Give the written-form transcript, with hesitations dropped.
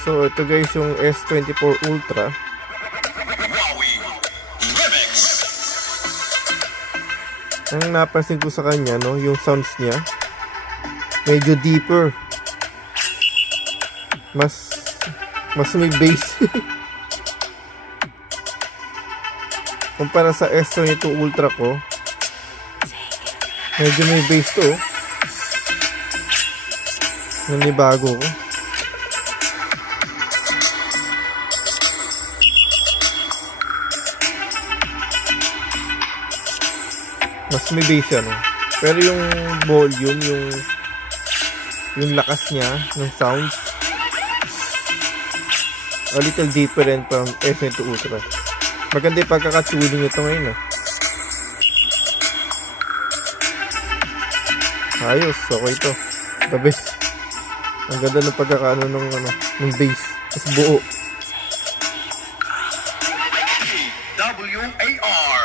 So ito guys yung S24 Ultra. Ang napansin ko sa kanya, no, yung sounds niya medyo deeper. Mas may bass. Kumpara sa S22 Ultra ko, medyo may bass to. Nanibago ko. Mas may bass yan, eh. Pero yung volume, yung lakas niya ng sound, a little different from S22 Ultra. Maganda yung pagkakatuning ito ngayon, eh. Ayos, okay ito. The best. Ang ganda ng pagkakaano ng bass. Mas buo. WAR